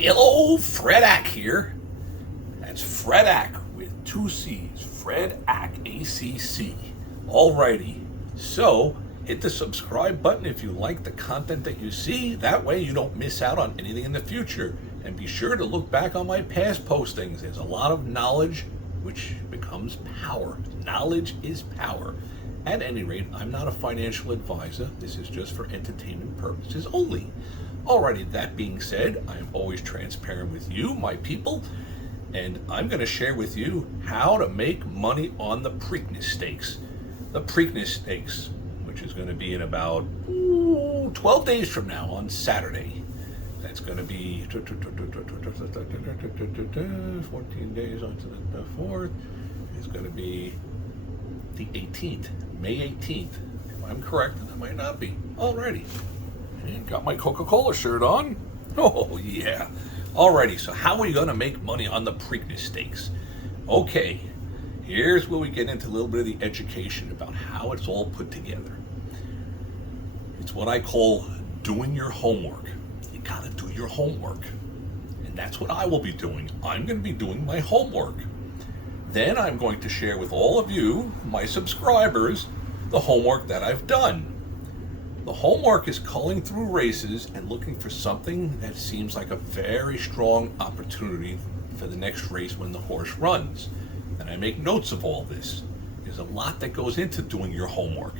Hello, Fredak here. That's Fredak with two C's. Fredak, A-C-C. Alrighty. So, hit the subscribe button if you like the content that you see. That way you don't miss out on anything in the future. And be sure to look back on my past postings. There's a lot of knowledge which becomes power. Knowledge is power. At any rate, I'm not a financial advisor. This is just for entertainment purposes only. Alrighty, that being said, I am always transparent with you, my people, and I'm going to share with you how to make money on the Preakness stakes. The Preakness stakes, which is going to be in about 12 days from now on Saturday. That's going to be 14 days onto the 4th. It's going to be the 18th, May 18th. If I'm correct, and I might not be. Alrighty. And got my Coca-Cola shirt on. Oh, yeah. Alrighty, so how are we going to make money on the Preakness stakes? Okay, here's where we get into a little bit of the education about how it's all put together. It's what I call doing your homework. You got to do your homework. And that's what I will be doing. I'm going to be doing my homework. Then I'm going to share with all of you, my subscribers, the homework that I've done. The homework is culling through races and looking for something that seems like a very strong opportunity for the next race when the horse runs. And I make notes of all this. There's a lot that goes into doing your homework.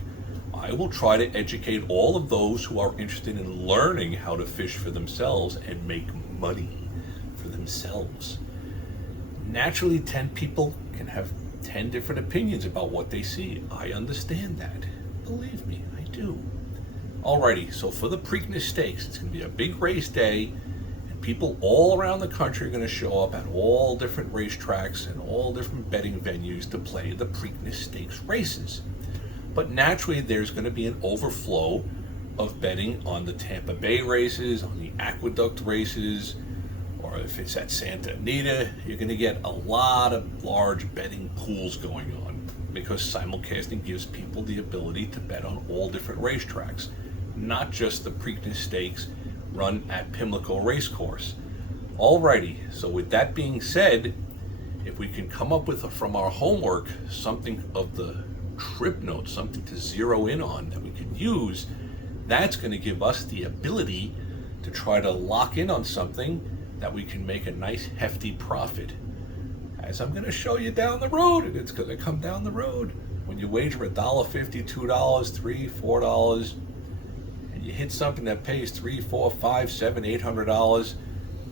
I will try to educate all of those who are interested in learning how to fish for themselves and make money for themselves. Naturally, 10 people can have 10 different opinions about what they see. I understand that. Believe me, I do. Alrighty, so for the Preakness Stakes, it's going to be a big race day, and people all around the country are going to show up at all different racetracks and all different betting venues to play the Preakness Stakes races. But naturally, there's going to be an overflow of betting on the Tampa Bay races, on the Aqueduct races, or if it's at Santa Anita, you're going to get a lot of large betting pools going on because simulcasting gives people the ability to bet on all different racetracks, not just the Preakness Stakes run at Pimlico Racecourse. Alrighty, so with that being said, if we can come up with from our homework something of the trip notes, something to zero in on that we can use, that's going to give us the ability to try to lock in on something that we can make a nice hefty profit. As I'm going to show you down the road, and it's going to come down the road. When you wager $1.50, $2, $3, $4, and you hit something that pays $3, $4, $5, $7, $800,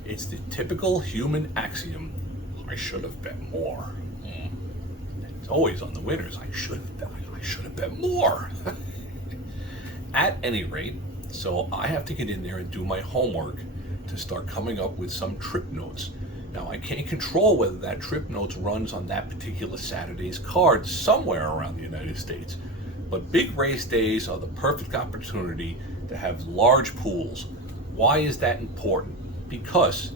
it's the typical human axiom. I should have bet more. It's always on the winners. I should have bet more. At any rate, so I have to get in there and do my homework to start coming up with some trip notes. Now, I can't control whether that trip notes runs on that particular Saturday's card somewhere around the United States. But big race days are the perfect opportunity to have large pools. Why is that important? Because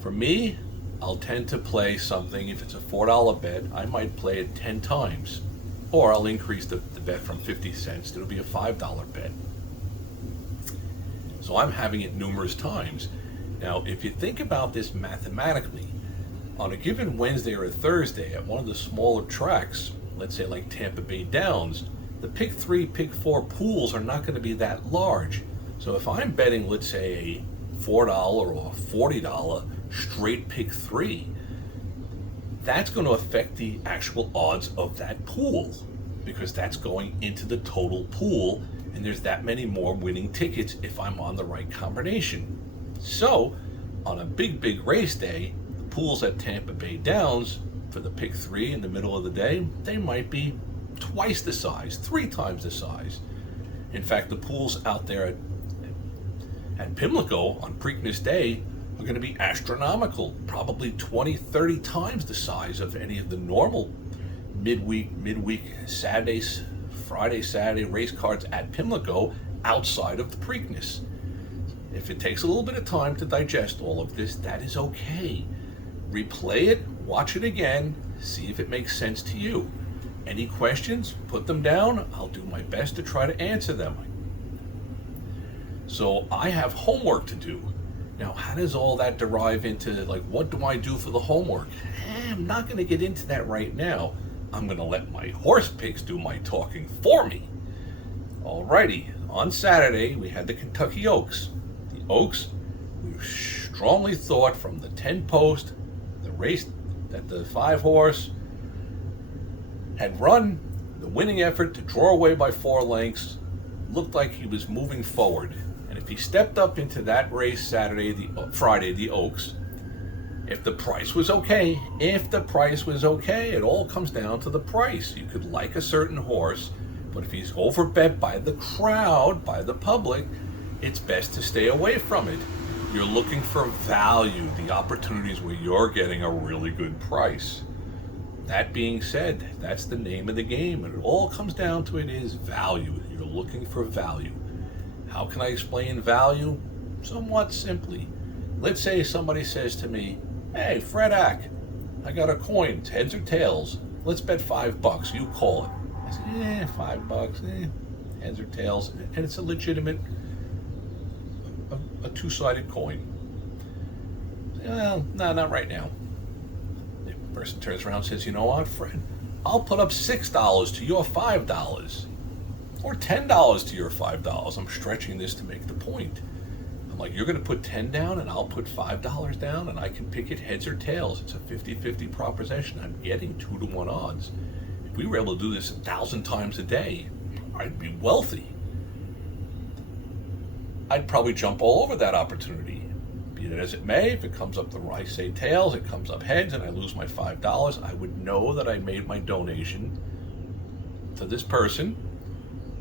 for me, I'll tend to play something, if it's a $4 bet, I might play it 10 times. Or I'll increase the bet from 50 cents to it'll be a $5 bet. So I'm having it numerous times. Now, if you think about this mathematically, on a given Wednesday or a Thursday at one of the smaller tracks, let's say like Tampa Bay Downs, the pick 3, pick 4 pools are not going to be that large. So if I'm betting, let's say, a $4 or a $40 straight pick 3, that's going to affect the actual odds of that pool because that's going into the total pool, and there's that many more winning tickets if I'm on the right combination. So, on a big race day, the pools at Tampa Bay Downs for the pick 3 in the middle of the day, they might be twice the size, 3 times the size. In fact, the pools out there at Pimlico on Preakness Day are going to be astronomical, probably 20, 30 times the size of any of the normal midweek Saturdays, Friday, Saturday race cards at Pimlico outside of the Preakness. If it takes a little bit of time to digest all of this, that is okay. Replay it, watch it again, see if it makes sense to you. Any questions, put them down. I'll do my best to try to answer them. So I have homework to do. Now, how does all that derive into, like, what do I do for the homework? I'm not going to get into that right now. I'm going to let my horse picks do my talking for me. Alrighty, on Saturday, we had the Kentucky Oaks. The Oaks, we strongly thought from the 10 post, the race that the 5 horse had run, the winning effort to draw away by 4 lengths, looked like he was moving forward. And if he stepped up into that race Friday, the Oaks, if the price was okay, it all comes down to the price. You could like a certain horse, but if he's overbet by the crowd, by the public, it's best to stay away from it. You're looking for value, the opportunities where you're getting a really good price. That being said, that's the name of the game, and it all comes down to it is value. You're looking for value. How can I explain value? Somewhat simply. Let's say somebody says to me, "Hey, Fred Ack, I got a coin, it's heads or tails. Let's bet $5. You call it." I say, $5, heads or tails, and it's a legitimate, a two-sided coin. Well, no, not right now. The person turns around and says, "You know what, Fred? I'll put up $6 to your $5. Or $10 to your $5. I'm stretching this to make the point. I'm like, you're going to put 10 down and I'll put $5 down and I can pick it heads or tails. It's a 50-50 proposition. I'm getting 2-to-1 odds. If we were able to do this 1,000 times a day, I'd be wealthy. I'd probably jump all over that opportunity. Be it as it may, if it comes up I say tails, it comes up heads, and I lose my $5, I would know that I made my donation to this person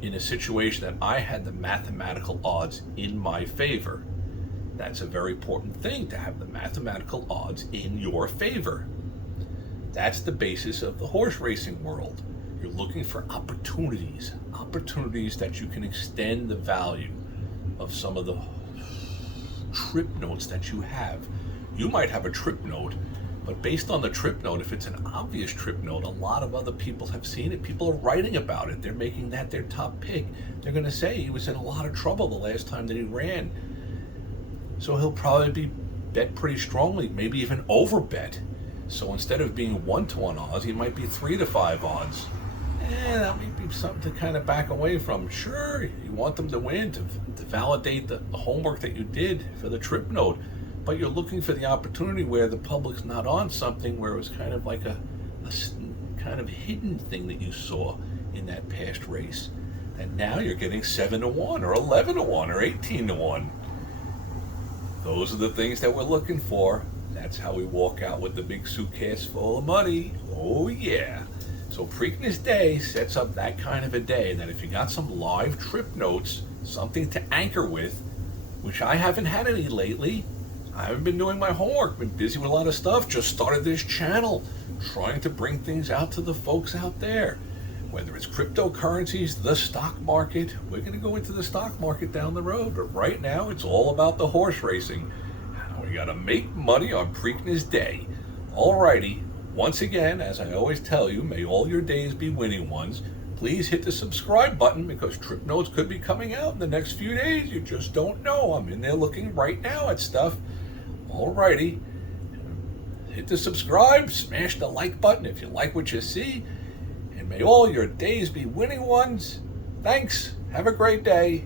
in a situation that I had the mathematical odds in my favor. That's a very important thing, to have the mathematical odds in your favor. That's the basis of the horse racing world. You're looking for opportunities that you can extend the value of some of the trip notes that you have. You might have a trip note, but based on the trip note, if it's an obvious trip note, a lot of other people have seen it. People are writing about it. They're making that their top pick. They're going to say he was in a lot of trouble the last time that he ran. So he'll probably be bet pretty strongly, maybe even overbet. So instead of being 1-to-1 odds, he might be 3-to-5 odds. That may be something to kind of back away from. Sure, you want them to win, to validate the homework that you did for the trip note. But you're looking for the opportunity where the public's not on something, where it was kind of like a kind of hidden thing that you saw in that past race. And now you're getting 7-to-1 or 11-to-1 or 18-to-1. Those are the things that we're looking for. That's how we walk out with the big suitcase full of money. Oh yeah. So Preakness Day sets up that kind of a day, that if you got some live trip notes, something to anchor with, which I haven't had any lately. I haven't been doing my homework, been busy with a lot of stuff, just started this channel, trying to bring things out to the folks out there. Whether it's cryptocurrencies, the stock market, we're going to go into the stock market down the road, but right now it's all about the horse racing. We got to make money on Preakness Day. Alrighty, once again, as I always tell you, may all your days be winning ones. Please hit the subscribe button, because trip notes could be coming out in the next few days. You just don't know. I'm in there looking right now at stuff. Alrighty, hit the subscribe, smash the like button if you like what you see, and may all your days be winning ones. Thanks. Have a great day.